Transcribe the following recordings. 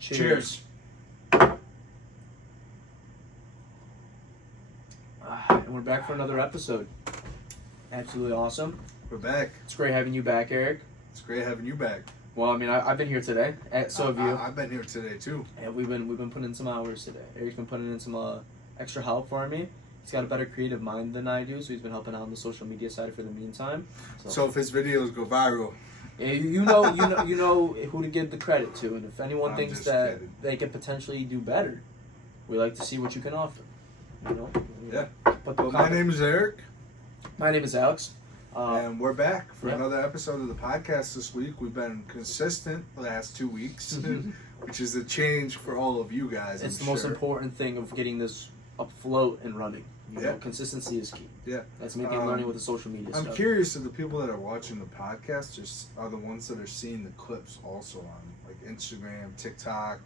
Cheers. And we're back for another episode. Absolutely awesome. We're back. It's great having you back, Eric. It's great having you back. Well, I mean, I've been here today. So have you. I've been here today too. And we've been putting in some hours today. Eric's been putting in some extra help for me. He's got a better creative mind than I do, so he's been helping out on the social media side for the meantime. So if his videos go viral, you know who to give the credit to, and if anyone I'm thinks just that kidding. they can potentially do better, we like to see what you can offer. You know. Yeah. But well, my name is Eric. My name is Alex. And we're back for Yep. another episode of the podcast this week. We've been consistent the last 2 weeks, which is a change for all of you guys. It's I'm the most sure. important thing of getting this afloat and running. You know, consistency is key. Yeah. That's making learning with the social media I'm stuff. curious if the people that are watching the podcast are the ones that are seeing the clips also on like Instagram, TikTok,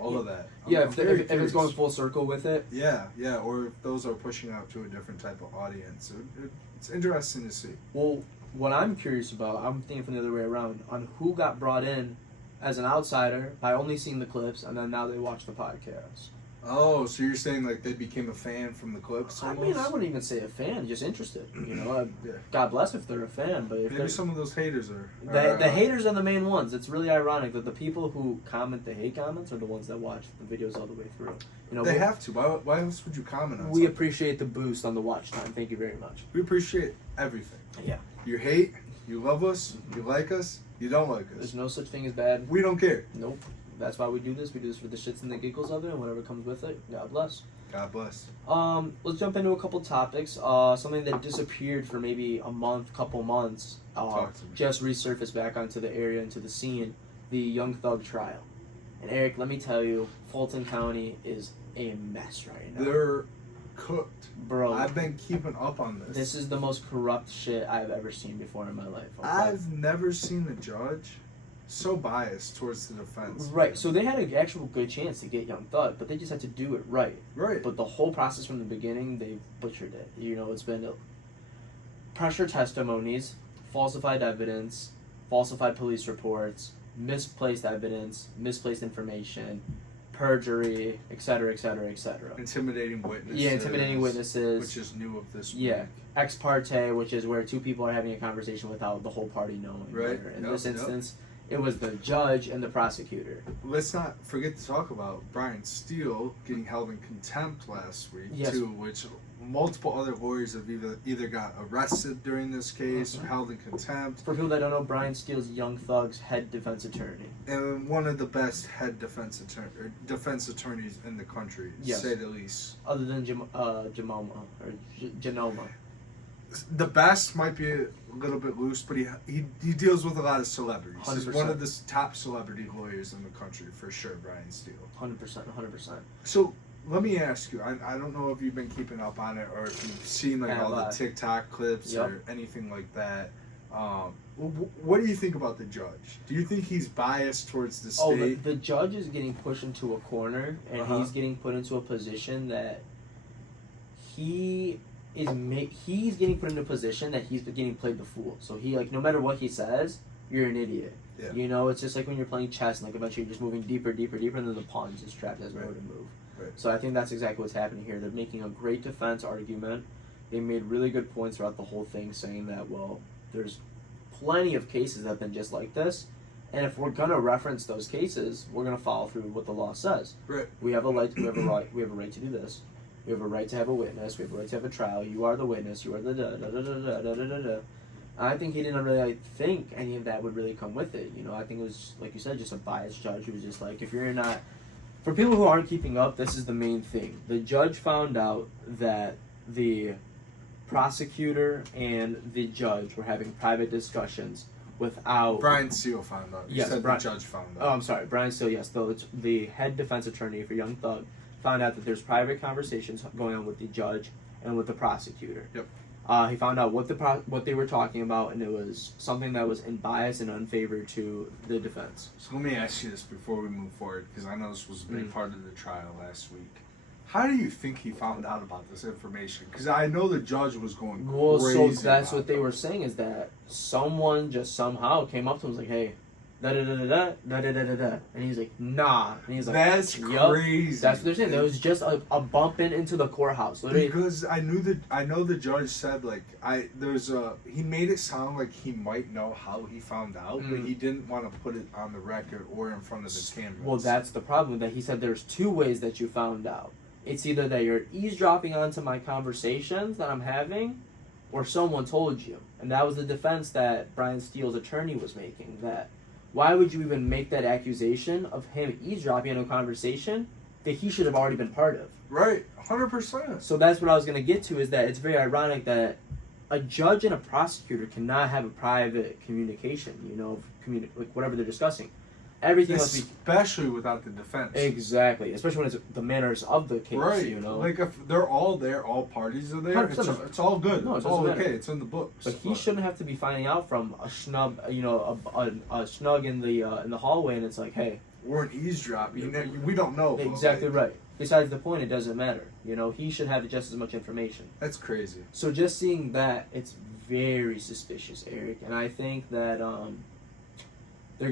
all of that. Yeah, I'm if very it's curious. going full circle with it. Yeah, or if those are pushing out to a different type of audience. It's interesting to see. Well, what I'm curious about, I'm thinking from the other way around, on who got brought in as an outsider by only seeing the clips, and then now they watch the podcast. Oh, so you're saying like they became a fan from the clips? I Almost? mean, I wouldn't even say a fan, just interested. You know, Yeah. God bless if they're a fan, but if Maybe they're, some of those haters are. the haters are the main ones. It's really ironic that the people who comment the hate comments are the ones that watch the videos all the way through. You know, They have to. Why else would you comment on we something? appreciate the boost on the watch time. Thank you very much. We appreciate everything. Yeah. You hate, you love us, you like us, you don't like us. There's no such thing as bad. We don't care. Nope. That's why we do this. We do this for the shits and the giggles of it, and whatever comes with it. God bless. God bless. Let's jump into a couple topics. Something that disappeared for maybe a month, couple months, Talk to me. just resurfaced back onto the area, into the scene. The Young Thug trial. And Eric, let me tell you, Fulton County is a mess right now. They're cooked. Bro, I've been keeping up on this. this is the most corrupt shit I've ever seen before in my life. Okay? I've never seen the judge so biased towards the defense. Right, so they had an actual good chance to get Young Thug, but they just had to do it right. Right. But the whole process from the beginning, they butchered it. You know, it's been pressure testimonies, falsified evidence, falsified police reports, misplaced evidence, misplaced information, perjury, etc., etc., etc. Intimidating witnesses. Yeah, intimidating witnesses. Which is new of this Yeah. week. Ex parte, which is where two people are having a conversation without the whole party knowing. Right. Where in Yep, this yep. instance, it was the judge and the prosecutor. Let's not forget to talk about Brian Steele getting held in contempt last week, Yes. too, which multiple other lawyers have either got arrested during this case or held in contempt. For people that don't know, Brian Steele's Young Thug's head defense attorney. And one of the best head defense attorneys in the country, to Yes. say the least. Other than Genoma. The best might be a little bit loose, but he deals with a lot of celebrities. He's 100%. one of the top celebrity lawyers in the country, for sure, Brian Steele. 100%. So, let me ask you, I don't know if you've been keeping up on it or if you've seen like all the TikTok clips Yep. or anything like that. What do you think about the judge? Do you think he's biased towards the Oh, state? the judge is getting pushed into a corner, and he's getting put into a position that he's getting put in a position that he's getting played the fool. So he, like, no matter what he says, you're an idiot. Yeah. You know, it's just like when you're playing chess, and like eventually you're just moving deeper, and then the pawn is just trapped, has nowhere to move. Right. So I think that's exactly what's happening here. They're making a great defense argument. They made really good points throughout the whole thing, saying that, well, there's plenty of cases that have been just like this, and if we're gonna reference those cases, we're gonna follow through with what the law says. Right. We have a right to do this. We have a right to have a witness. We have a right to have a trial. You are the witness. You are the da da da da da da da da. I think he didn't really think any of that would really come with it. You know, I think it was, like you said, just a biased judge who was just like, if you're not. For people who aren't keeping up, this is the main thing. The judge found out that the prosecutor and the judge were having private discussions without. Brian Steele found out. You Yes, said Brian- the judge found Oh, out. I'm sorry, Brian Steele. Yes, the head defense attorney for Young Thug found out that there's private conversations going on with the judge and with the prosecutor. Yep. He found out what they were talking about, and it was something that was in bias and unfavor to the defense. So let me ask you this before we move forward, because I know this was a big part of the trial last week. How do you think he found out about this information? Because I know the judge was going Well, crazy. so that's about what they it. were saying, is that someone just somehow came up to him and was like, hey, da da da da da da da da da, and he's like, nah, and he's like, that's yup. crazy. That's what they're saying. There was just a bump into the courthouse, literally. Because I know the judge said like he made it sound like he might know how he found out, but he didn't want to put it on the record or in front of the cameras. Well, that's the problem. That he said there's two ways that you found out. It's either that you're eavesdropping onto my conversations that I'm having, or someone told you. And that was the defense that Brian Steele's attorney was making. That why would you even make that accusation of him eavesdropping on a conversation that he should have already been part of? Right, 100%. So that's what I was going to get to, is that it's very ironic that a judge and a prosecutor cannot have a private communication, like whatever they're discussing. Everything must be... Especially without the defense. Exactly. Especially when it's the manners of the case, right. Like, if they're all there, all parties are there, it's all good. No, it's all okay. It's in the books. But he shouldn't have to be finding out from a snub, a snug in the hallway, and it's like, hey... We're an eavesdropping. We don't know. Exactly right. Besides the point, it doesn't matter. He should have just as much information. That's crazy. So just seeing that, it's very suspicious, Eric. And I think that they're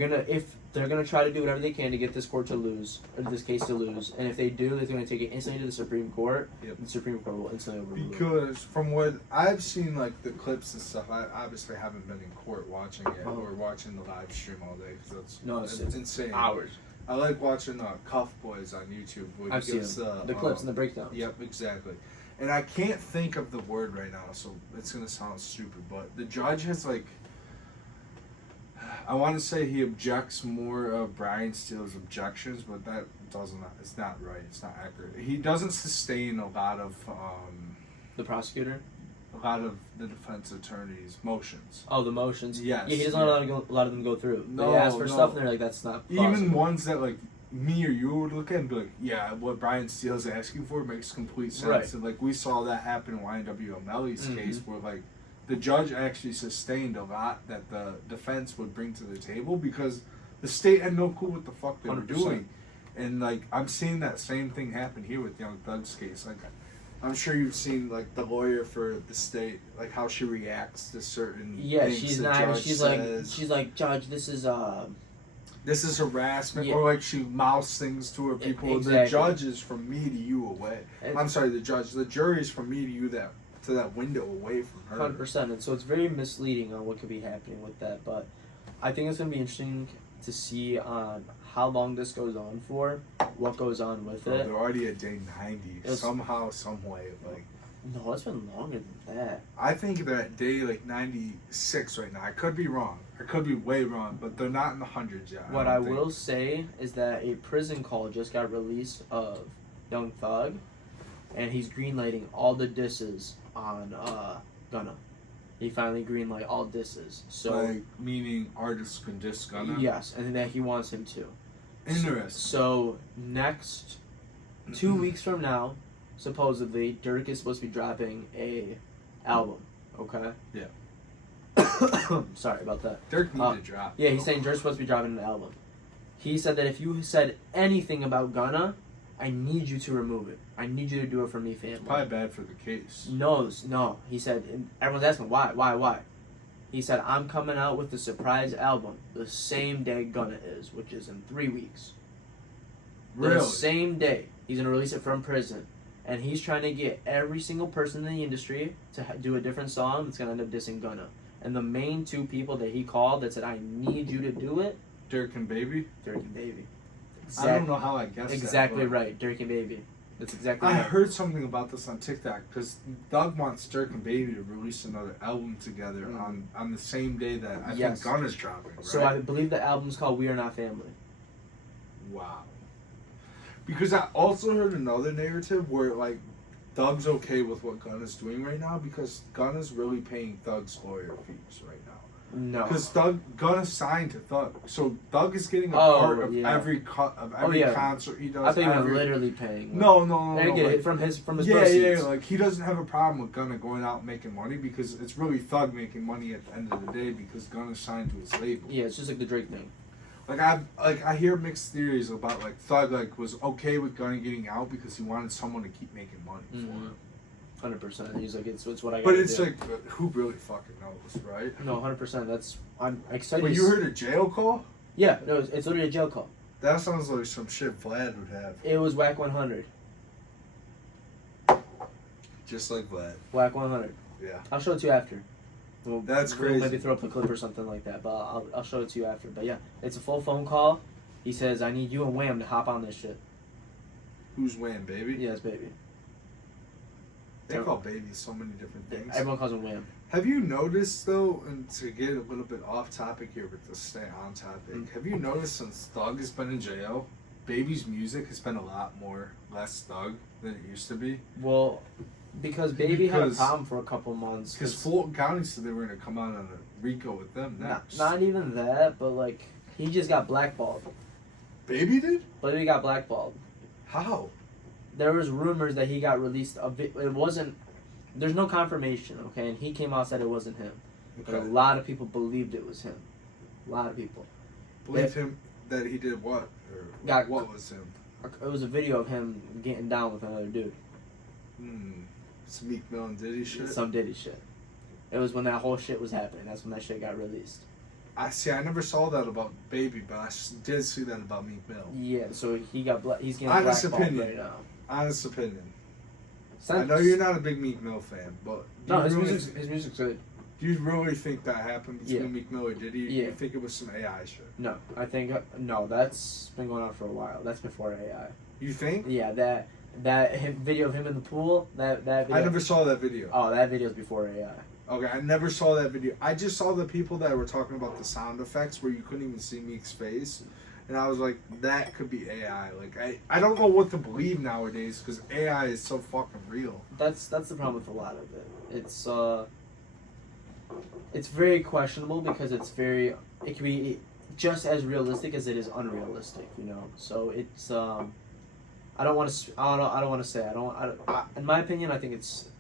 gonna try to do whatever they can to get this court to lose, or this case to lose. And if they do, they're gonna take it instantly to the Supreme Court. Yep. And the Supreme Court will instantly overrule it. Because from what I've seen, like the clips and stuff, I obviously haven't been in court watching it or watching the live stream all day because it's insane. Hours. I like watching Cuff Boys on YouTube. Where I've he seen gives the clips and the breakdowns. Yep, exactly. And I can't think of the word right now, so it's gonna sound stupid, but the judge has like. I want to say he objects more of Brian Steele's objections, but that it's not right. It's not accurate. He doesn't sustain a lot of the prosecutor, a lot of the defense attorney's motions. Oh, the motions. Yes. Yeah, he doesn't let a lot of them go through. No, they ask for stuff, and they're like, "That's not." Possible. Even ones that like me or you would look at and be like, "Yeah, what Brian Steele's asking for makes complete sense." Right. And like we saw that happen in YNW O'Malley's case, where like. The judge actually sustained a lot that the defense would bring to the table because the state had no clue what the fuck they 100%. were doing. And, like, I'm seeing that same thing happen here with Young Thug's case. Like, I'm sure you've seen, like, the lawyer for the state, like, how she reacts to certain things she's the not. judge She's says. she's like, Judge, this is This is harassment, Yeah. or like she mouths things to her people. Exactly. The judge is from me to you away. I'm sorry, the judge. The jury is from me to you to that window away from her. 100%. And so it's very misleading on what could be happening with that. But I think it's going to be interesting to see on how long this goes on for, what goes on with it. They're already at day 90 somehow, some way. Like, no, it's been longer than that. I think they're at day like 96 right now. I could be wrong. I could be way wrong, but they're not in the hundreds yet. What I will say is that a prison call just got released of Young Thug, and he's greenlighting all the disses on Gunna. He finally greenlight all disses. So like, meaning artists can diss Gunna? Yes, and that he wants him to. Interesting. So next 2 weeks from now, supposedly, Dirk is supposed to be dropping a album. Okay? Yeah. Sorry about that. Dirk needs to drop. Yeah, he's saying Dirk's supposed to be dropping an album. He said that if you said anything about Gunna, I need you to remove it. I need you to do it for me, family. Probably bad for the case. No. He said, and everyone's asking, why? He said, I'm coming out with the surprise album the same day Gunna is, which is in 3 weeks. Really? The same day. He's going to release it from prison. And he's trying to get every single person in the industry to do a different song that's going to end up dissing Gunna. And the main two people that he called that said, I need you to do it. Dirk and Baby? Dirk and Baby. I don't know how I guessed that. Exactly right. Dirk and Baby. That's exactly right. I heard something about this on TikTok because Doug wants Dirk and Baby to release another album together on the same day that I think Gunna's dropping, right? So I believe the album's called We Are Not Family. Wow. Because I also heard another narrative where, like, Doug's okay with what Gunna's doing right now because Gunna's really paying Thug's lawyer fees right now. No. Because Gunna signed to Thug. So Thug is getting a part of every concert he does. I think you're literally paying. No. They get it from his proceeds. Yeah, like he doesn't have a problem with Gunna going out and making money because it's really Thug making money at the end of the day because Gunna's signed to his label. Yeah, it's just like the Drake thing. I hear mixed theories about like Thug was okay with Gunna getting out because he wanted someone to keep making money for him. 100%. He's like, it's what I got. But it's do. Like, who really fucking knows, right? No, 100%. I'm excited. But you heard a jail call? Yeah, no, it's literally a jail call. That sounds like some shit Vlad would have. It was Whack 100. Just like Vlad. Whack 100. Yeah. I'll show it to you after. That's We'll crazy. maybe throw up a clip or something like that, but I'll show it to you after. But yeah, it's a full phone call. He says, I need you and Wham to hop on this shit. Who's Wham, baby? Yes, baby. They call baby so many different things. Everyone calls him Wham. Have you noticed, though, and to get a little bit off topic here, but to stay on topic, have you noticed since Thug has been in jail, Baby's music has been a lot less Thug than it used to be? Well, because Baby had a Because- problem for a couple months. Because Fulton County said they were going to come out on a RICO with them next. Not even that, but like, he just got blackballed. Baby did? Baby got blackballed. How? There was rumors that he got released. It wasn't. There's no confirmation, okay? And he came out and said it wasn't him. But a lot of people believed it was him. A lot of people. Believe him that he did what? Or what was him? It was a video of him getting down with another dude. Some Meek Mill and Diddy shit? Some Diddy shit. It was when that whole shit was happening. That's when that shit got released. I never saw that about Baby, but I did see that about Meek Mill. Yeah, so he's getting Honest blackballed opinion. right now. Honest opinion. I know you're not a big Meek Mill fan, but No, his music's good. do you really think that happened between Yeah. Meek Mill and Diddy? Yeah. You think it was some AI shit? No, I think no. That's been going on for a while. That's before AI. You think? Yeah, that video of him in the pool. That video. I never saw that video. Oh, that video's before AI. Okay, I never saw that video. I just saw the people that were talking about the sound effects where you couldn't even see Meek's face. And I was like, that could be AI. Like, I don't know what to believe nowadays because AI is so fucking real. That's the problem with a lot of it. It's very questionable because it can be just as realistic as it is unrealistic, you know. So it's I don't want to say in my opinion I think it's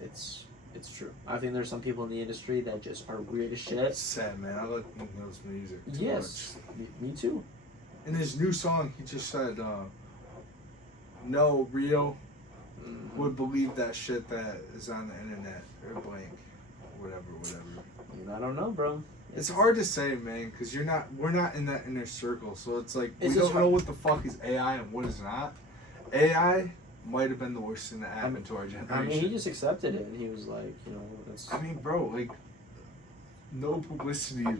true. I think there's some people in the industry that just are weird as shit. It's sad, man. I like Meek Mill's music too Yes, me too. In his new song, he just said, no real would believe that shit that is on the internet or blank, whatever. I don't know, bro. It's hard to say, man, because we're not in that inner circle, so it's like we It's don't just know what the fuck is AI and what is not. AI might have been the worst thing that happened to our generation. I mean, he just accepted it, and he was like, you know, that's. I mean, bro, like, no publicity is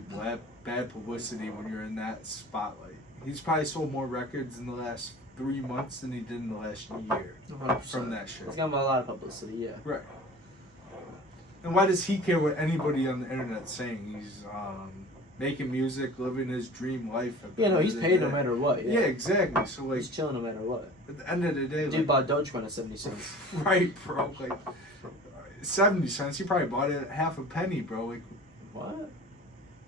bad publicity when you're in that spotlight. He's probably sold more records in the last 3 months than he did in the last year 100%. from that shit. It's got a lot of publicity, yeah. Right. And why does he care what anybody on the internet's saying? He's making music, living his dream life. Yeah, no, he's paid no matter what. Yeah, exactly. So like, he's chilling no matter what. at the end of the day, Dude bought Dogecoin at 70 cents. right, bro. Like 70 cents. He probably bought it at half a penny, bro. Like, What?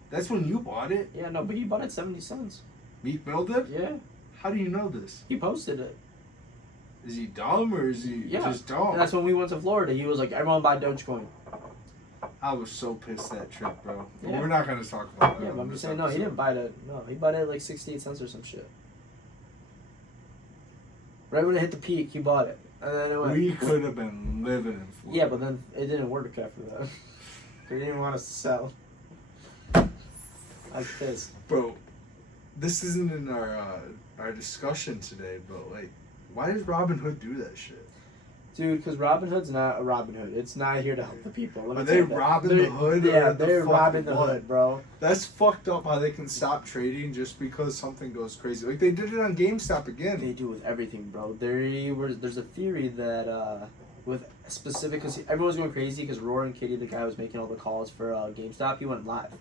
that's when you bought it. Yeah, no, but he bought it at 70 cents. Meek Mill did? Yeah, How do you know this? he posted it. Is he dumb or is he just dumb? And that's when we went to Florida. He was like, everyone buy Dogecoin. I was so pissed that trip, bro. But Yeah. we're not gonna talk about that. Yeah, but on I'm this just saying, no, he episode. didn't buy it. No, he bought it at like 68 cents or some shit. Right when it hit the peak, he bought it. And then it went. We could have been living in Florida. Yeah, but then it didn't work after that. They didn't want us to sell. I was pissed. Bro, this isn't in our discussion today, but like, why does Robin Hood do that shit? Dude, because Robin Hood's not a Robin Hood. It's not here to help the people. Let me Are tell they you that. robbing the hood? Yeah, or the they're fuck robbing the what? hood, bro. That's fucked up how they can stop trading just because something goes crazy. Like they did it on GameStop again. They do with everything, bro. There's a theory that with specific, because everyone's going crazy because Roaring Kitty, the guy who was making all the calls for GameStop, he went live,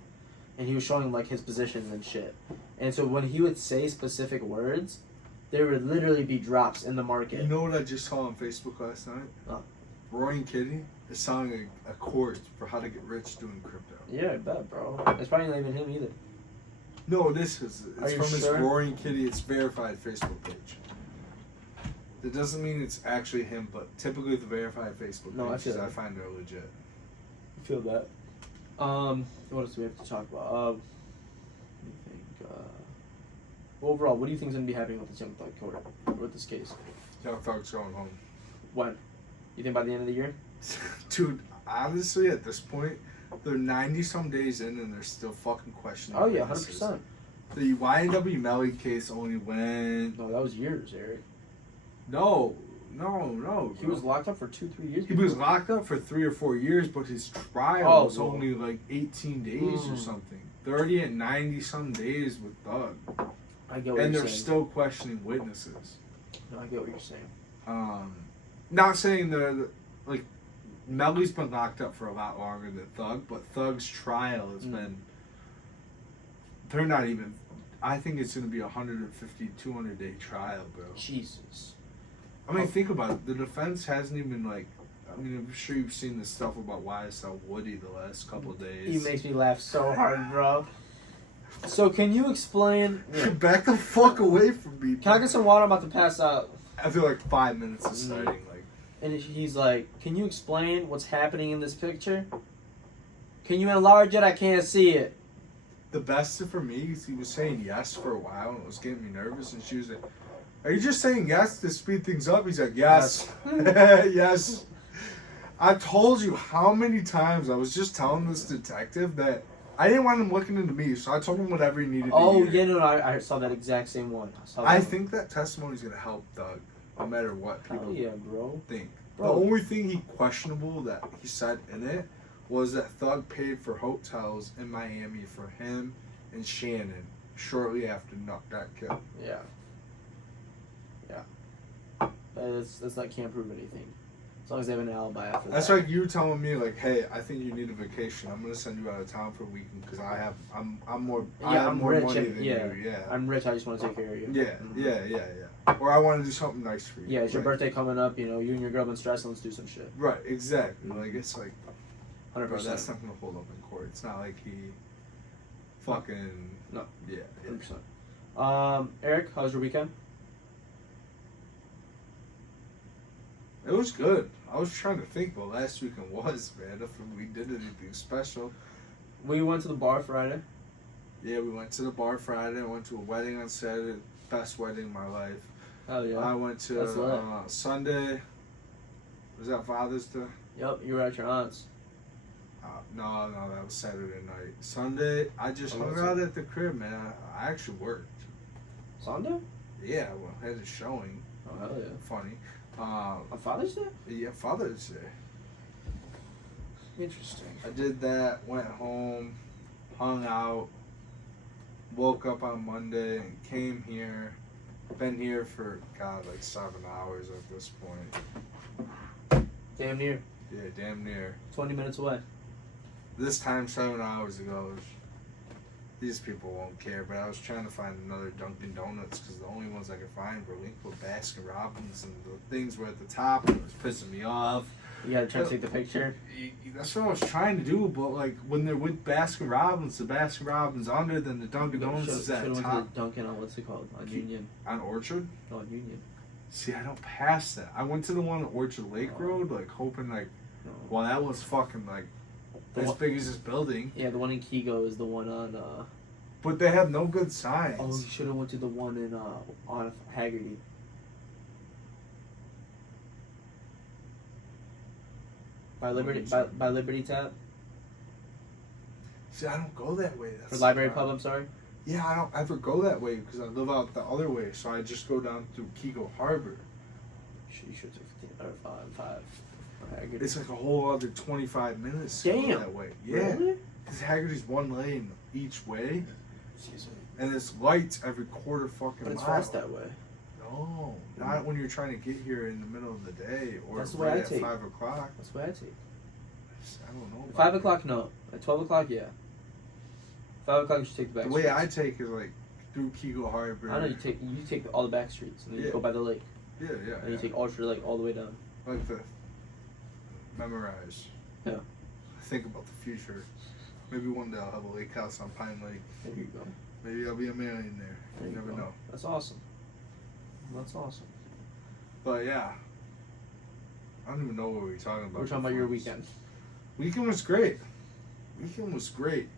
and he was showing like his positions and shit. And so when he would say specific words, there would literally be drops in the market. You know what I just saw on Facebook last night? Oh. Roaring Kitty is selling a course for how to get rich doing crypto. Yeah, I bet, bro. It's probably not even him either. No, this is. Are It's you from his sure? Roaring Kitty. It's verified Facebook page. That doesn't mean it's actually him, but typically the verified Facebook No, I pages feel I that. find are legit. I feel that. What else do we have to talk about? Let me think. Overall, what do you think is going to be happening with this Young Thug court, with this case? Young Thug's going home. When? You think by the end of the year? Dude, honestly, at this point, they're 90 some days in and they're still fucking questioning. Oh yeah, witnesses. 100%. The YNW Melly case only went. No, that was years, Eric. No. He was locked up for 2-3 years. He was locked up for 3 or 4 years, but his trial Oh, was well. only like 18 days or something. They're already at 90 some days with Thug, I get what and you're they're saying. still questioning witnesses. No, I get what you're saying. Not saying that like Melly's been locked up for a lot longer than Thug, but Thug's trial has been. They're not even. I think it's going to be a 150, 200 day trial, bro. Jesus. I mean, think about it. The defense hasn't even like. I mean, I'm sure you've seen the stuff about YSL Woody the last couple of days. He makes me laugh so hard, bro. So can you explain? Back the fuck away from me. Can I get some water? I'm about to pass out. After like 5 minutes of starting, like. And he's like, "Can you explain what's happening in this picture? Can you enlarge it? I can't see it." The best for me is he was saying yes for a while, and it was getting me nervous. And she was like, "Are you just saying yes to speed things up?" He's like, "Yes, yes." I told you how many times I was just telling this detective that I didn't want him looking into me, so I told him whatever he needed to hear. Yeah, no, I saw that exact same one. I think that testimony is going to help Doug, no matter what people bro. think. Bro. The only thing he questionable that he said in it was that Thug paid for hotels in Miami for him and Shannon shortly after Nuck got killed. Yeah. That's not can't prove anything. As long as they have an alibi after That's that. like you telling me like, hey, I think you need a vacation. I'm gonna send you out of town for a weekend because I have more rich. money than you. Yeah. I'm rich. I just want to take care of you. Yeah, yeah. Or I want to do something nice for you. Yeah, it's your Right. birthday coming up. You know, you and your girl been stressing. Let's do some shit. Right, exactly. Like it's like, 100%. bro, that's not gonna hold up in court. It's not like he, fucking. No. Yeah. 100%. Eric, how was your weekend? It was good. I was trying to think what last weekend was, man. If we did anything special. We went to the bar Friday. Yeah, we went to the bar Friday. I went to a wedding on Saturday. Best wedding of my life. Hell yeah. I went That's lit. to Sunday. Was that Father's Day? Yep, you were at your aunt's. No, that was Saturday night. Sunday, I just hung out at the crib, man. I actually worked. Sunday? Yeah, well, I had a showing. Oh, hell yeah. Funny. On Father's Day? Yeah, Father's Day. Interesting. I did that, went home, hung out, woke up on Monday, and came here. Been here for, God, like 7 hours at this point. Damn near. Yeah, damn near. 20 minutes away. This time, 7 hours ago, these people won't care, but I was trying to find another Dunkin' Donuts because the only ones I could find were linked with Baskin Robbins, and the things were at the top, and it was pissing me off. You gotta try to take the picture. That's what I was trying to do, but like when they're with Baskin Robbins, the Baskin Robbins under, then the Dunkin' Donuts is at Should've top. went to the Dunkin' on what's it called? On Union. On Orchard? No, on Union. See, I don't pass that. I went to the one on Orchard Lake Road, like hoping like, No. well, that was fucking like The as one- big as this building, Yeah, the one in Kigo is the one on. but they have no good signs. Oh, you should have went to the one in on Haggerty. By Liberty, by Liberty Tap See, I don't go that way. That's for the Library problem. Pub. I'm sorry. Yeah, I don't ever go that way because I live out the other way, so I just go down through Kego Harbor. You should take 15 or 5 for Haggerty. It's like a whole other 25 minutes to go Damn. that way. Yeah, Really? because Haggerty's one lane each way, Excuse me. and there's lights every quarter fucking But it's mile. fast that way. No, not when you're trying to get here in the middle of the day or That's the way right I at take. 5 o'clock. That's the way I take. I don't know. At about 5 o'clock, no. At 12 o'clock, yeah. 5 o'clock, you should take the that. back The way streets. I take is like through Kego Harbor. I know you take all the back streets and then you Yeah. go by the lake. Yeah, yeah. And you take Orchard Lake all the way down. Like the memorize. Yeah. Think about the future. Maybe one day I'll have a lake house on Pine Lake. There you go. Maybe I'll be a millionaire. There You never go. know. That's awesome. That's awesome. But yeah. I don't even know what we were talking about. We're talking about your before this. weekend. Weekend was great.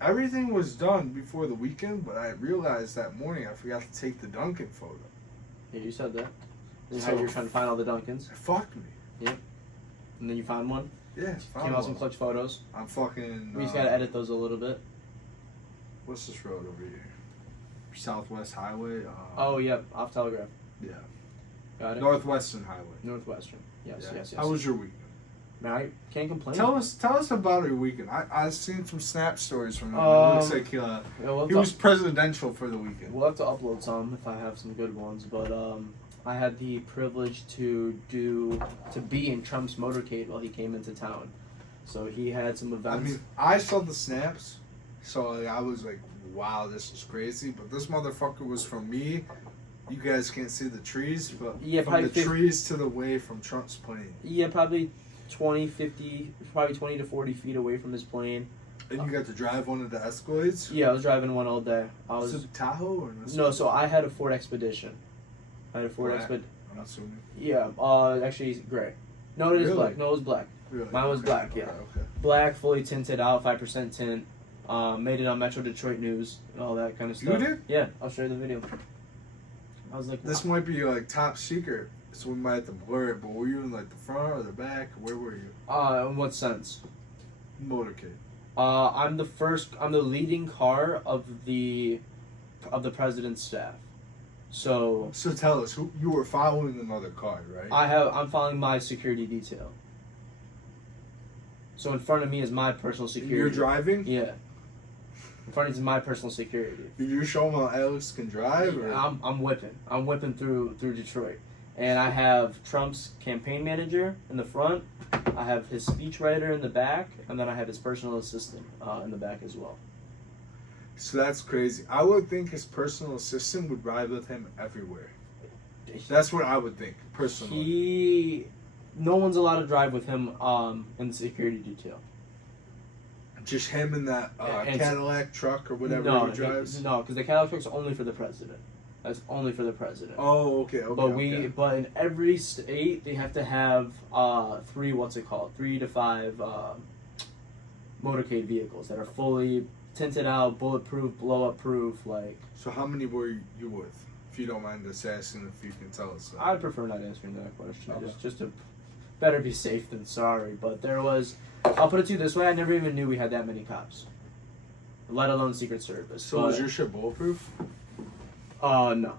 Everything was done before the weekend, but I realized that morning I forgot to take the Dunkin' photo. Yeah, you said that. And So- how you were trying to find all the Dunkins. It fucked me. And then you found one. Yeah, Came out some clutch photos. I'm fucking. We just gotta edit those a little bit. What's this road over here? Southwest Highway. Oh, yeah, off Telegraph. Yeah. Got it. Northwestern Highway. Northwestern. Yes, Yeah. yes. How was your weekend? Man, I can't complain. Tell us about your weekend. I seen some snap stories from him. It looks like Yeah, he was presidential for the weekend. We'll have to upload some if I have some good ones, but I had the privilege to be in Trump's motorcade while he came into town. So he had some I events. mean, I saw the snaps, so I was like, wow, this is crazy. But this motherfucker was from me. You guys can't see the trees, but Yeah, from probably the trees to the way from Trump's plane. Yeah, probably 20 to 40 feet away from his plane. And you got to drive one of the Escalades? Yeah, I was driving one all day. Was it Tahoe or an Escalade? No, so I had a Ford Expedition. I had a Ford Black, Expedition. I'm assuming. Yeah, actually gray. No, it is Really? black. No, it was black. Really? Mine was black, yeah. Okay. Black, fully tinted out, 5% tint. Made it on Metro Detroit News and all that kind of You stuff. did? Yeah, I'll show you the video. I was like, This might be like top secret, so we might have to blur it. But were you in like the front or the back? Where were you? In what sense? Motorcade. I'm the leading car of the president's staff. So So tell us, who you were following another car, right? I'm following my security detail. So in front of me is my personal security. You're driving? Yeah. In front of me is my personal security. Did you show them how Alex can drive? Or? I'm whipping. I'm whipping through Detroit. And I have Trump's campaign manager in the front. I have his speechwriter in the back, and then I have his personal assistant in the back as well. So that's crazy. I would think his personal assistant would ride with him everywhere. That's what I would think, personally. No one's allowed to drive with him in the security detail. Just him in that And- Cadillac truck or whatever he drives? No, because the Cadillac truck's only for the president. That's only for the president. Oh, okay. But in every state they have to have 3 to 5 motorcade vehicles that are fully tinted out, bulletproof, blow up proof. Like, So how many were you with? If you don't mind us asking, if you can tell us that. I'd prefer not answering that question. Okay. Just to better be safe than sorry. But there was. I'll put it to you this way: I never even knew we had that many cops, let alone Secret Service. So was your shit bulletproof? No.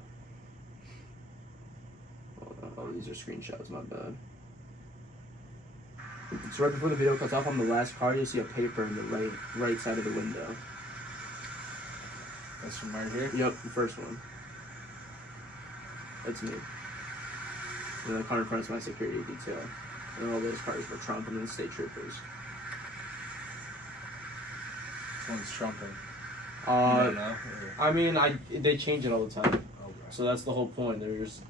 Oh, these are screenshots. My bad. So right before the video cuts off on the last card, you'll see a paper in the right side of the window. That's from right here? Yep, the first one. That's me. And the car in front is my security detail. And all those cars were Trump and then state troopers. This one's trumping. I mean, they change it all the time. Okay. So that's the whole point. There's,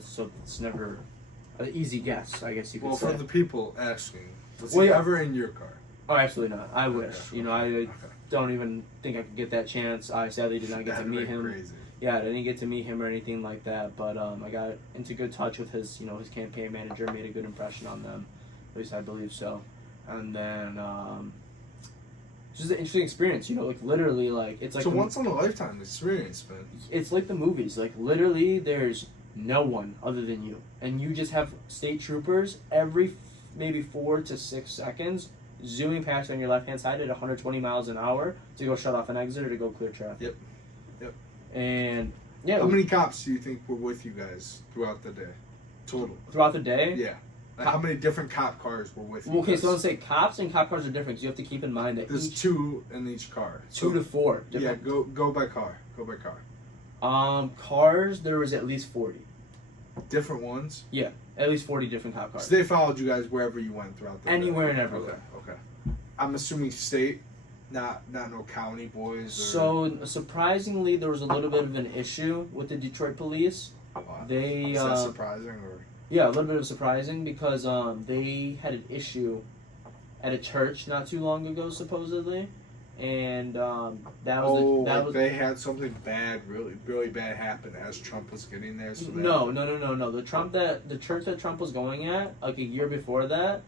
so it's never an easy guess, I guess you could Well, say. for the people asking, was Well, he yeah. ever in your car? Oh, absolutely not. I wish. Okay. I Okay. don't even think I could get that chance. I sadly did not get to That'd meet be him. Crazy. Yeah, I didn't get to meet him or anything like that. But I got into good touch with his, his campaign manager. Made a good impression on them, at least I believe so. And then it's just an interesting experience. Like literally, like it's like So once in a lifetime experience, man. it's like the movies. Like literally, there's no one other than you, and you just have state troopers every maybe 4 to 6 seconds zooming past you on your left hand side at 120 miles an hour to go shut off an exit or to go clear traffic. Yep. And yeah, How many cops do you think were with you guys throughout the day? Total. throughout the day. Yeah. Like how many different cop cars were with you? Well, okay, so guys? let's say cops and cop cars are different. So you have to keep in mind that There's each 2 in each car. 2 to 4 Yeah, different. go by car. Go by car. Cars there was at least 40. Different ones. At least 40 different cop cars. So they followed you guys wherever you went throughout the Anywhere day. and everywhere. Okay. I'm assuming state, not no county boys. Or... So surprisingly, there was a little bit of an issue with the Detroit police. They Is that surprising or? Yeah, a little bit of surprising because they had an issue at a church not too long ago, supposedly, and that was they had something bad, really bad happen as Trump was getting there. So no. The church that Trump was going at, like a year before that,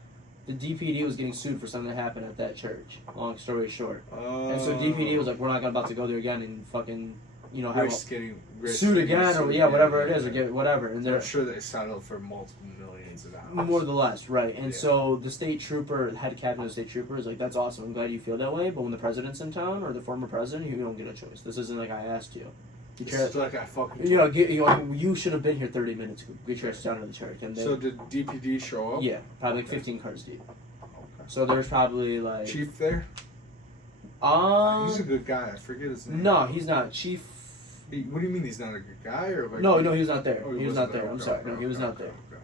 the DPD was getting sued for something that happened at that church. Long story short, and so DPD was like, we're not about to go there again and fucking have getting sued again or whatever it is or get whatever. And I'm sure they settled for multiple millions of dollars. More than less, right? And Yeah. so the state trooper, head captain of the state trooper, is like, "That's awesome. I'm glad you feel that way. But when the president's in town or the former president, you don't get a choice. This isn't like I asked you. Get This your, is like I fucking. you should have been here 30 minutes ago. Get your ass down to the church. And So did DPD show up? yeah, probably like 15 cars deep. So there's probably like Chief there? He's a good guy. I forget his name. No, he's not. Chief. What do you mean he's not a good guy? Or like No, he was not there. Oh, he was not there. I'm Okay, sorry. okay, No, he was okay, not okay, there. okay.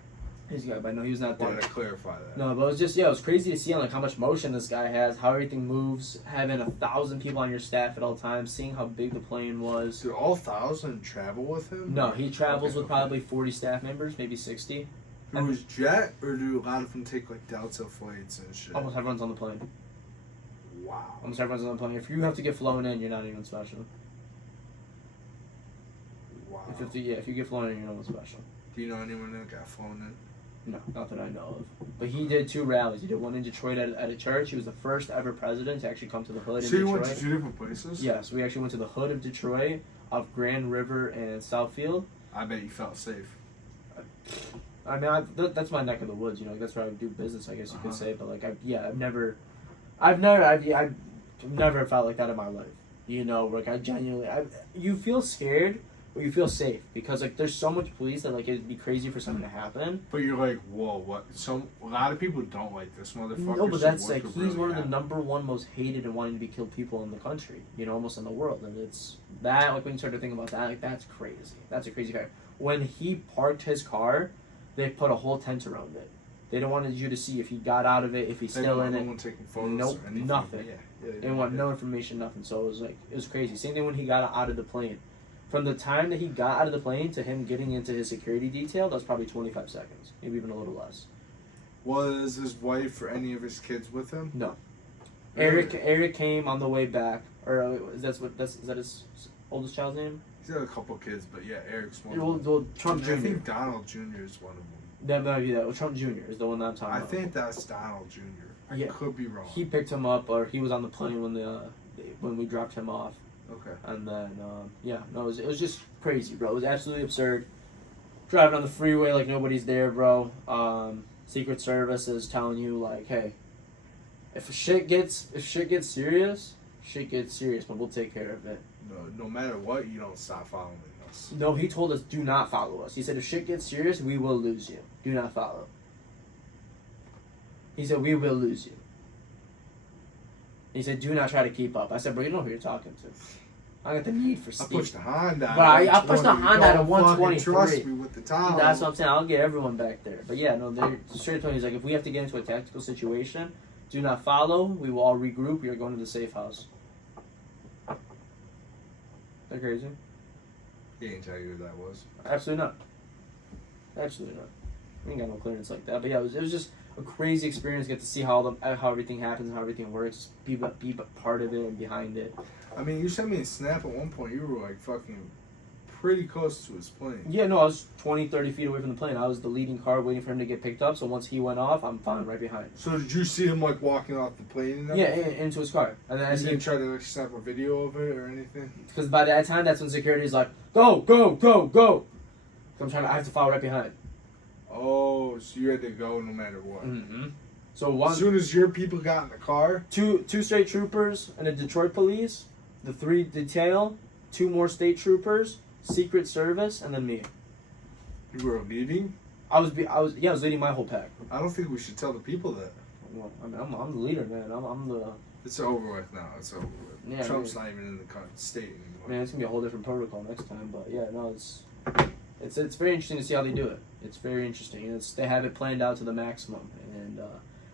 He's a guy, but no, he was not there. Wanted to clarify that. No, but it was just it was crazy to see like how much motion this guy has, how everything moves, having 1,000 people on your staff at all times, seeing how big the plane was. Do all 1,000 travel with him? No, he travels with probably 40 staff members, maybe 60. Do his jet, or do a lot of them take like Delta flights and shit? Almost everyone's on the plane. Wow. Almost everyone's on the plane. If you have to get flown in, you're not even special. Wow. If you get flown in, you're not special. Do you know anyone that got flown in? No, not that I know of. But he did 2 rallies. He did one in Detroit at a church. He was the first ever president to actually come to the hood in So you Detroit. went to 2 different places? Yes, we actually went to the hood of Detroit, off Grand River and Southfield. I bet you felt safe. I mean, that's my neck of the woods. That's where I do business, I guess you could say. But like, I've never felt like that in my life. Like I genuinely, you feel scared, but you feel safe because like there's so much police that like it'd be crazy for something to happen. But you're like, whoa, what? So a lot of people don't like this motherfucker. No, but so that's what like could he's really one of happen? the number 1 most hated and wanting to be killed people in the country. Almost in the world, and it's that like when you start to think about that, like that's crazy. That's a crazy guy. When he parked his car, they put a whole tent around it. They don't wanted you to see if he got out of it, if he's still in it. No one taking photos. Nope, or anything. nothing. Yeah, They didn't want no information, nothing. So it was crazy. Same thing when he got out of the plane. From the time that he got out of the plane to him getting into his security detail, that was probably 25 seconds, maybe even a little less. Was his wife or any of his kids with him? No. Really? Eric came on the way back, or is that his oldest child's name? He's got a couple kids, but yeah, Eric's one. Well, Trump Jr. I think Donald Jr. is one of them. That might be that. Well, Trump Jr. is the one that I'm talking I about. think that's Donald Jr. I Yeah. could be wrong. He picked him up, or he was on the plane when we dropped him off. Okay. And then, it was just crazy, bro. It was absolutely absurd. Driving on the freeway like nobody's there, bro. Secret Service is telling you, like, hey, if shit gets serious, but we'll take care of it. No matter what, you don't stop following us. No, he told us, do not follow us. He said, if shit gets serious, we will lose you. Do not follow. He said, we will lose you. He said, do not try to keep up. I said, bro, you know who you're talking to. I got the need for I speed. pushed the Honda. Bro, I pushed the Honda at a 123. Trust me with the time. That's what I'm saying. I'll get everyone back there. But yeah, no, they're straight telling me, he's like, if we have to get into a tactical situation, do not follow. We will all regroup. We are going to the safe house. They're crazy. He didn't tell you who that was. Absolutely not. Absolutely not. We ain't got no clearance like that. But yeah, it was just a crazy experience. Get to see how everything happens and how everything works. Be part of it and behind it. I mean, you sent me a snap at one point. You were like fucking pretty close to his plane. Yeah, no, I was 20, 30 feet away from the plane. I was the leading car waiting for him to get picked up. So once he went off, I'm fine right behind. So did you see him like walking off the plane? And Yeah, everything? into his car. And then You as didn't try to like snap a video of it or anything? because by that time, that's when security's like, go, go, go, go. So I have to follow right behind. Oh, so you had to go no matter what. Mm-hmm. So As soon as your people got in the car, two state troopers and the Detroit police, the 3 detail, 2 more state troopers, Secret Service, and then me. you were leaving. I was leading my whole pack. I don't think we should tell the people that. Well, I mean, I'm the leader, man. I'm the It's over with now. It's over with. Yeah, Trump's not even in the state anymore. man. It's gonna be a whole different protocol next time, but yeah, no, it's very interesting to see how they do it. It's very interesting. They have it planned out to the maximum, and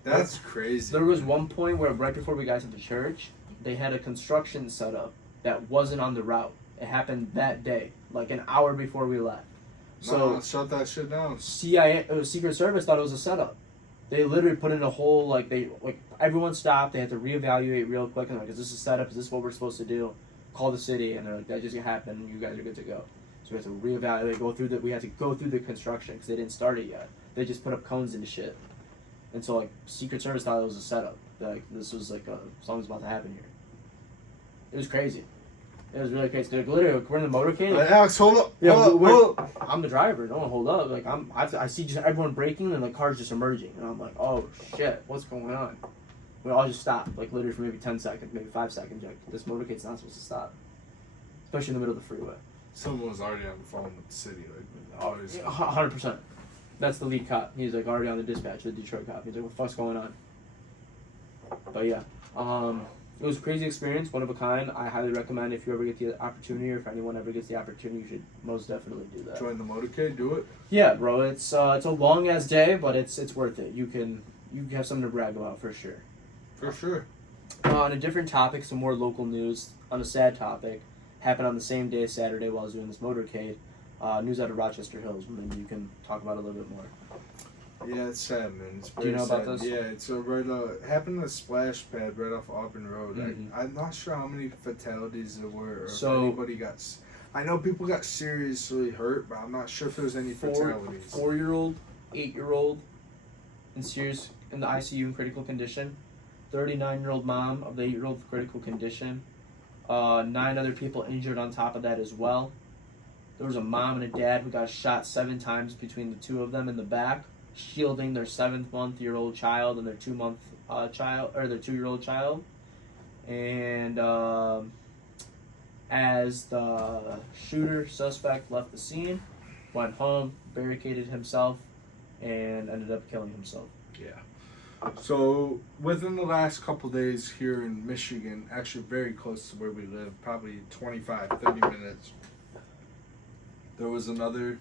That's crazy. there was one point where right before we got to the church, they had a construction set up that wasn't on the route. It happened that day, like an hour before we left. So No, shut that shit down. Secret Service thought it was a setup. They literally put in a whole everyone stopped. They had to reevaluate real quick and like, is this a setup? Is this what we're supposed to do? Call the city, and they're like, that just happened. You guys are good to go. So we had to reevaluate. We had to go through the construction because they didn't start it yet. They just put up cones and shit. And so like Secret Service thought it was a setup. Like this was like something's about to happen here. It was crazy. It was really crazy. Like, literally, we're in the motorcade. Alex, hold up. Yeah, hold up. I'm the driver. Don't hold up. Like I see just everyone braking and the car's just emerging, and I'm like, oh shit, what's going on? We all just stopped, like literally for maybe 10 seconds, maybe 5 seconds. Like this motorcade's not supposed to stop, especially in the middle of the freeway. Someone was already on the phone with the city. Like, always. 100%. That's the lead cop. He's like already on the dispatch, the Detroit cop. He's like, what the fuck's going on? But yeah, it was a crazy experience, one of a kind. I highly recommend if you ever get the opportunity, or if anyone ever gets the opportunity, you should most definitely do that. Join the motorcade, do it. Yeah, bro. It's a long ass day, but it's worth it. You have something to brag about for sure. For sure. On a different topic, some more local news. On a sad topic, happened on the same day, Saturday, while I was doing this motorcade. News out of Rochester Hills. Maybe you can talk about it a little bit more. Yeah, it's sad, man. It's Do you know sad. about this? Yeah, it's happened in a splash pad right off Auburn Road. Mhm. I'm not sure how many fatalities there were, or So- if anybody got. I know people got seriously hurt, but I'm not sure if there was any fatalities. 4-year-old, 8-year-old, in the ICU in critical condition. 39-year-old mom of the 8-year-old critical condition. 9 other people injured on top of that as well. There was a mom and a dad who got shot 7 times between the two of them in the back, shielding their 7-month-old child and their 2-year-old child. And as the shooter suspect left the scene, went home, barricaded himself, and ended up killing himself. Yeah. So within the last couple days here in Michigan, actually very close to where we live, probably 25, 30 minutes, there was another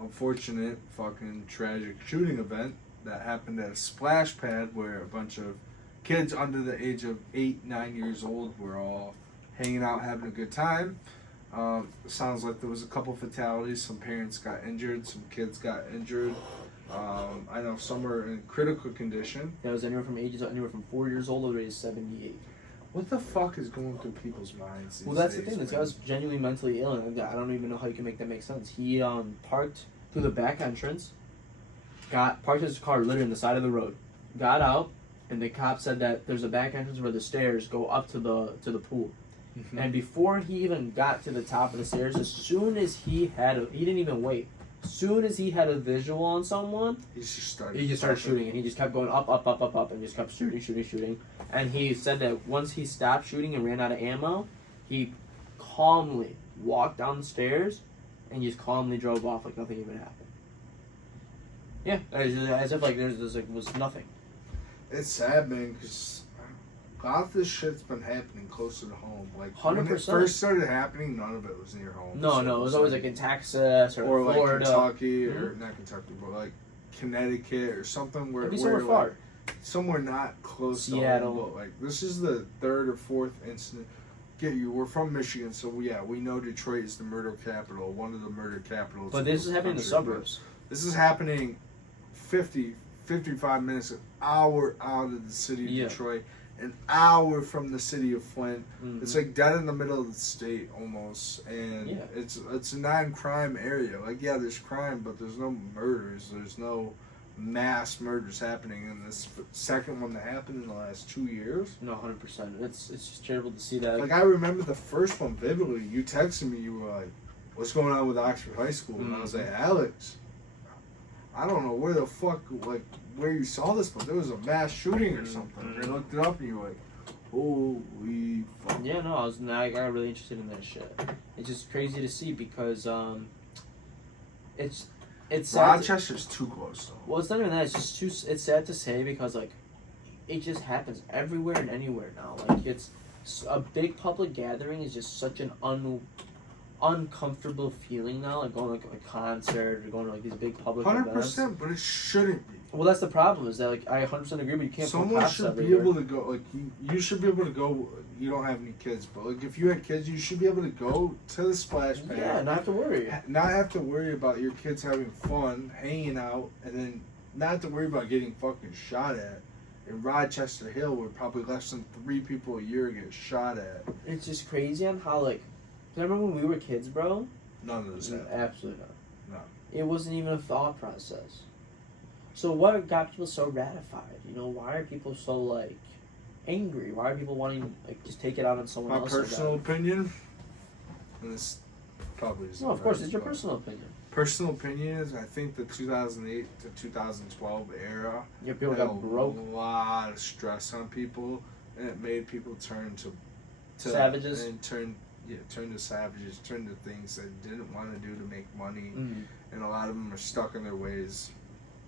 unfortunate fucking tragic shooting event that happened at a splash pad where a bunch of kids under the age of 8, 9 years old were all hanging out having a good time. Sounds like there was a couple fatalities. Some parents got injured, some kids got injured. I know some were in critical condition. That was anywhere from 4 years old all the way to 78. What the fuck is going through people's minds these Well, that's days, the thing. This man? guy's genuinely mentally ill, and I don't even know how you can make that make sense. He parked through the back entrance, parked his car literally on the side of the road, got out, and the cop said that there's a back entrance where the stairs go up to the pool. Mhm. And before he even got to the top of the stairs, as soon as he didn't even wait. As soon as he had a visual on someone, He just started shooting, and he just kept going up, and just kept shooting. And he said that once he stopped shooting and ran out of ammo, he calmly walked down the stairs and just calmly drove off like nothing even happened. Yeah, as if like there's like was nothing. It's sad, man, because a lot of this shit's been happening closer to home. Like, when it 100%. first started happening, none of it was near home. No, So it was always like in Texas or like Florida. Kentucky, Mhm. or not Kentucky, but like Connecticut or something where, Maybe where somewhere far. like, somewhere not close Seattle. to home. But like this is the 3rd or 4th incident. We're from Michigan, so we know Detroit is the murder capital, one of the murder capitals. But of this is happening in the country. suburbs. This is happening 55 minutes, an hour out of the city of Yeah. Detroit, an hour from the city of Flint. Mhm. It's like dead in the middle of the state almost, and Yeah. it's a non-crime area. Like, yeah, there's crime, but there's no murders. There's no mass murders happening in this second one that happened in the last 2 years. No, 100%. It's just terrible to see that. Like, I remember the first one vividly. You texted me, you were like, "What's going on with Oxford High School?" And I was like, "Alex, I don't know where the fuck, like, where you saw this, but there was a mass shooting or something." And I looked it up, and you were like, "Holy fuck!" Yeah, no, I got really interested in that shit. It's just crazy to see because it's sad Rochester's too close, though. well, it's not even that. It's just it's sad to say because like it just happens everywhere and anywhere now. Like it's a big public gathering is just such an uncomfortable feeling now. Like going to like a concert or going to like these big public events. 100%, but it shouldn't be. Well, that's the problem. Is that like I 100% agree, but you can't. put Someone cops should be everywhere. able to go. Like you should be able to go. You don't have any kids, but like if you had kids, you should be able to go to the splash pad. Yeah, not have to worry. Not have to worry about your kids having fun, hanging out, and then not have to worry about getting fucking shot at. In Rochester Hill, where probably less than 3 people a year get shot at. It's just crazy on how like. 'Cause I remember when we were kids, bro. None of this happened. Absolutely not. No. It wasn't even a thought process. So what got people so ratified? You know, why are people so like angry? Why are people wanting like just take it out on someone My else? personal opinion, and this probably is. No, of course, it's your personal opinion. Personal opinion is I think the 2008 to 2012 era Yeah, people had got broke. a lot of stress on people, and it made people turn to Savages? and turn turned to savages, turned to things that didn't want to do to make money, Mm-hmm. and a lot of them are stuck in their ways.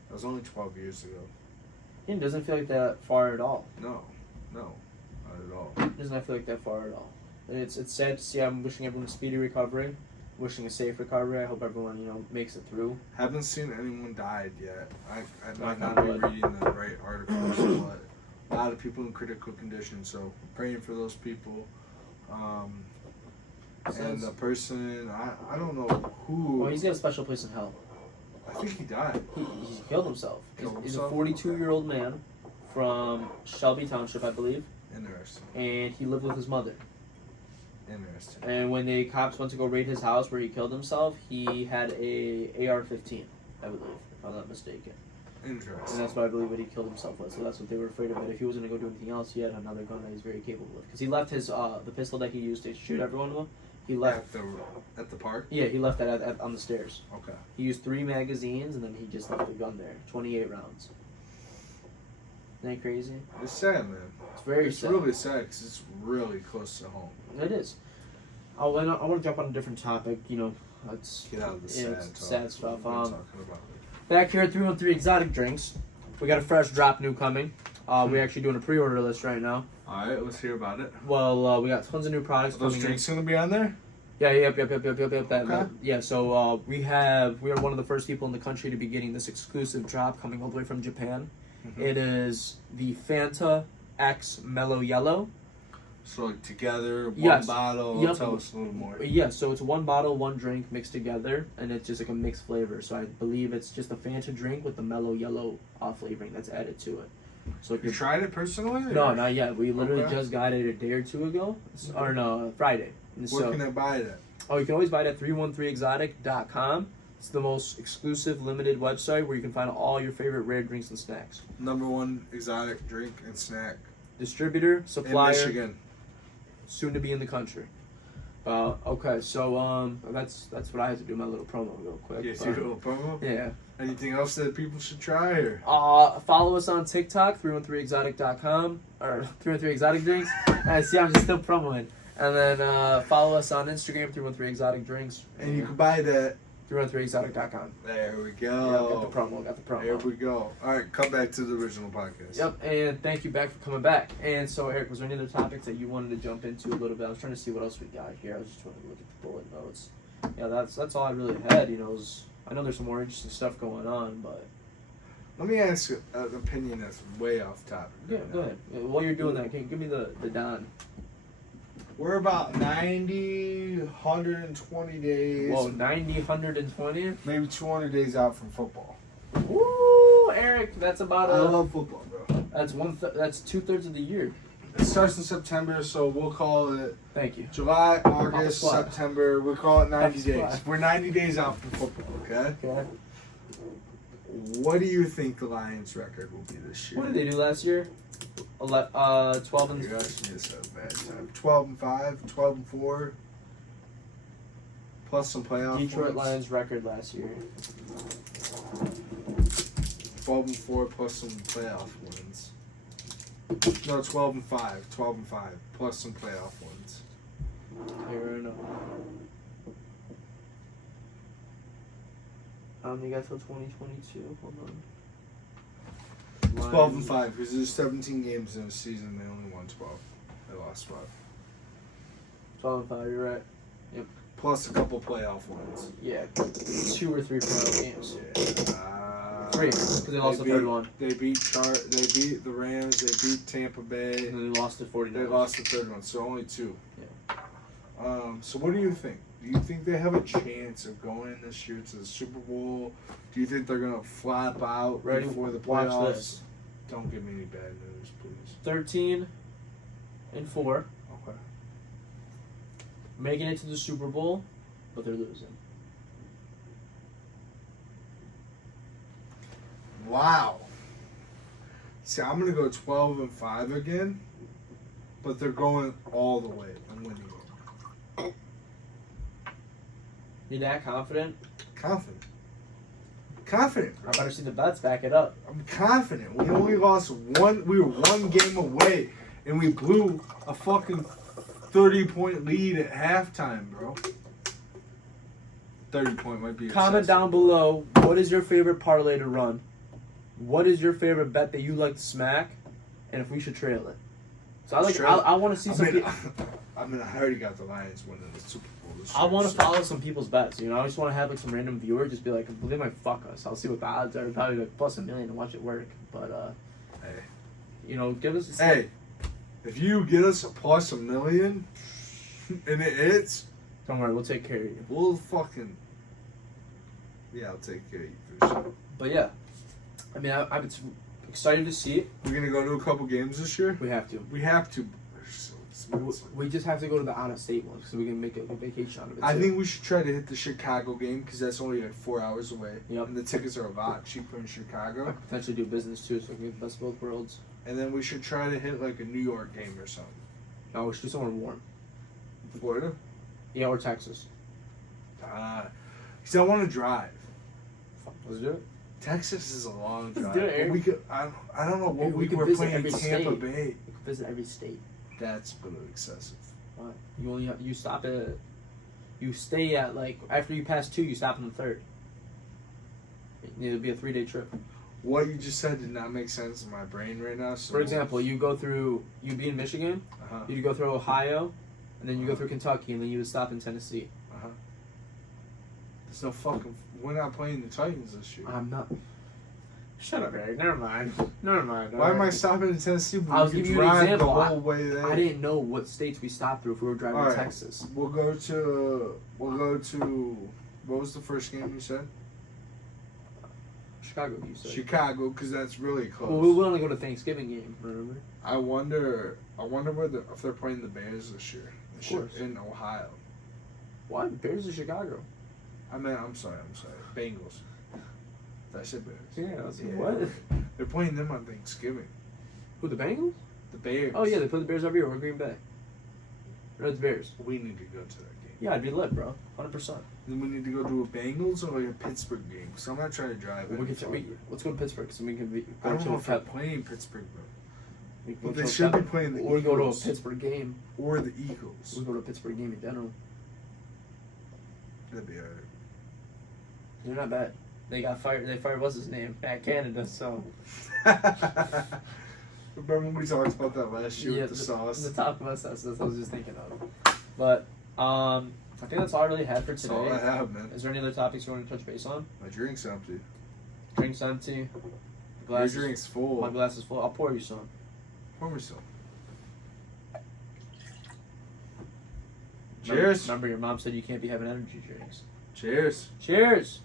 That was only 12 years ago. It doesn't feel like that far at all. No, not at all. It does not feel like that far at all. And it's sad to see. I'm wishing everyone a speedy recovery, wishing a safe recovery. I hope everyone makes it through. Haven't seen anyone died yet. I might Knock not on be wood. reading the right articles, but a lot of people in critical condition. So praying for those people. And the person, I don't know who. Well, he's got a special place in hell. I think he died. He killed himself. He's a himself? 42-year-old man from Shelby Township, I believe, Interesting. and he lived with his mother. Interesting. And when the cops went to go raid his house where he killed himself, he had a AR-15, I believe, if I'm not mistaken. And Interesting. that's what I believe what he killed himself with. So that's what they were afraid of. But if he wasn't going to go do anything else, he had another gun that he's very capable of. Because he left his the pistol that he used to shoot everyone with. He left. At the park? Yeah, he left that on the stairs. Okay. He used 3 magazines and then he just left the gun there. 28 rounds. Isn't that crazy? It's sad, man. It's very It's sad. really sad because it's really close to home. It is. I want to jump on a different topic. Let's Get out of the Yeah, sad it's talk. sad stuff. We've been talking about back here at 313 Exotic Drinks. We got a fresh drop new coming. We're actually doing a pre-order list right now. All right, let's hear about it. Well, we got tons of new products Are those coming drinks gonna be on there? in. Yeah, yep. That, Okay. yeah, so we are one of the first people in the country to be getting this exclusive drop coming all the way from Japan. Mm-hmm. It is the Fanta X Mellow Yellow. So like together, one Yes. bottle. Yep. Tell us a little more. Yeah, so it's 1 bottle, 1 drink mixed together, and it's just like a mixed flavor. So I believe it's just a Fanta drink with the Mellow Yellow flavoring that's added to it. So You tried it personally? no, or not yet. We literally Okay. just got it a day or two ago, or no, Friday. And Where so, can I buy it at? you can always buy it at 313exotic.com. It's the most exclusive, limited website where you can find all your favorite rare drinks and snacks. #1 exotic drink and snack Distributor, in supplier, Michigan. soon to be in the country. Okay, so that's what I had to do my little promo real quick. Yes, but- your little promo. yeah. Anything else that people should try or? Follow us on TikTok, 313exotic.com, or 313exotic drinks. See, I'm just still promoting. And then follow us on Instagram, 313exotic drinks. And you can buy that. 313exotic.com. There we Yeah, go. got the promo. There we go. All right, come back to the original podcast. Yep, and thank you back for coming back. And so, Eric, was there any other topics that you wanted to jump into a little bit? I was trying to see what else we got here. I was just trying to look at the bullet notes. Yeah, that's all I really had. I know there's some more interesting stuff going on, but Let me ask you an opinion that's way off topic. yeah, right go now. ahead. While you're doing that, can you give me the Don? We're about 90, 120 days, Whoa, 90, 120? maybe 200 days out from football. Woo, Eric, that's about I love football, bro. that's that's 2/3 of the year. It starts in September, so we'll call it Thank you. July, August, squad. September. We'll call it 90 Pop days. squad. We're 90 days out from football, okay? Okay. What do you think the Lions' record will be this year? What did they do last year? 12 and You're asking me this at a bad time. 12-5, 12-4, plus some playoff Detroit wins. Lions record last year. 12-4 plus some playoff wins. No, 12-5, 12-5 plus some playoff wins. Fair enough. They got till 2022. Hold on. 12-5 because there's 17 games in a season. They only won 12. They lost 5. 12-5. You're right. Plus a couple playoff wins. Yeah, 2 or 3 playoff games. Yeah. 3, because they lost the third one. They beat the Rams. They beat Tampa Bay. And then they lost to 49ers. They lost the third one, so only 2. Yeah. So what do you think? Do you think they have a chance of going this year to the Super Bowl? Do you think they're gonna flap out Ready? before the Watch playoffs? this. Don't give me any bad news, please. 13-4. Okay. Making it to the Super Bowl, but they're losing. Wow. See, I'm gonna go 12-5 again, but they're going all the way and winning it. You that confident? Confident. Confident. I better see the bets back it up. I'm confident. We only lost one. We were 1 game away, and we blew a fucking 30-point lead at halftime, bro. 30-point might be Comment excessive. down below. What is your favorite parlay to run? What is your favorite bet that you like to smack? And if we should trail it. So I want to see some people. I already got the Lions winning the Super Bowl this year. I want to follow some people's bets. You know, I just want to have like some random viewer just be like, they might fuck us. I'll see what the odds are. Probably like plus $1 million to watch it work. But Hey. you know, give us. Hey, if you get us a plus $1 million, and it hits, Don't worry, we'll take care of you. we'll fucking. Yeah, I'll take care of you for sure. But yeah, I mean, I'm excited to see it. We're gonna go to a couple games this year. We have to. We have to. They're so expensive. We just have to go to the out-of-state ones so we can make a vacation out of it. I too. think we should try to hit the Chicago game because that's only like 4 hours away. Yep. And the tickets are a lot cheaper in I Chicago. could potentially do business too, so we can get the best of both worlds. And then we should try to hit like a New York game or something. No, we should do somewhere warm. Florida? Yeah, or Texas. Because I want to drive. Fuck, let's do it. Texas is a long drive. do it, But Eric. we could. I don't know what Dude, we week could we're visit playing every Tampa state. Bay. We could visit every state. That's a little excessive. Why? You stop at. You stay at like after you pass 2, you stop on the 3rd. It'll be a 3-day trip. What you just said did not make sense in my brain right now. So For example, you go through. You be in Michigan. Uh-huh. You go through Ohio, and then you go through Kentucky, and then you would stop in Tennessee. There's no fucking. We're not playing the Titans this year. I'm not. Shut up, Eric. Never mind. Never mind. Why am I stopping in Tennessee? When I'll we give could you an drive example. the whole way there. I didn't know what states we stopped through if we were driving to Alright. Texas. We'll go to. What was the first game you said? Chicago, you said. Chicago, because that's really close. Well, we only go to Thanksgiving game. Remember? I wonder whether if they're playing the Bears this year. Of course. In Ohio. Why? Bears of Chicago. I'm sorry. Bengals. I said Bears. Yeah. I was like, Yeah. what? They're playing them on Thanksgiving. Who, the Bengals? The Bears. Oh yeah, they play the Bears every year. Or Green Bay. Reds Bears. We need to go to that game. Yeah, I'd be lit, bro. 100%. Then we need to go to a Bengals or like a Pittsburgh game. Because I'm not trying to drive. Well, let's go to Pittsburgh so we can be. I don't go know to if a they're Pep. playing Pittsburgh though. We can But go they to a should be Pep. playing the Or go to a Eagles. Pittsburgh game. Or the Eagles. We go to a Pittsburgh game in general. That'd be alright. They're not bad. They got fired. They fired what's his name at Canada. So Remember when we talked about that last year with the sauce? The top of us. That's what I was just thinking of. But I think that's all I really had for That's today. all I have, man. Is there any other topics you want to touch base on? My drink's empty. Drink's empty. Your drink's full. My glass is full. I'll pour you some. Pour me some. Cheers. Remember, your mom said you can't be having energy drinks. Cheers. Cheers.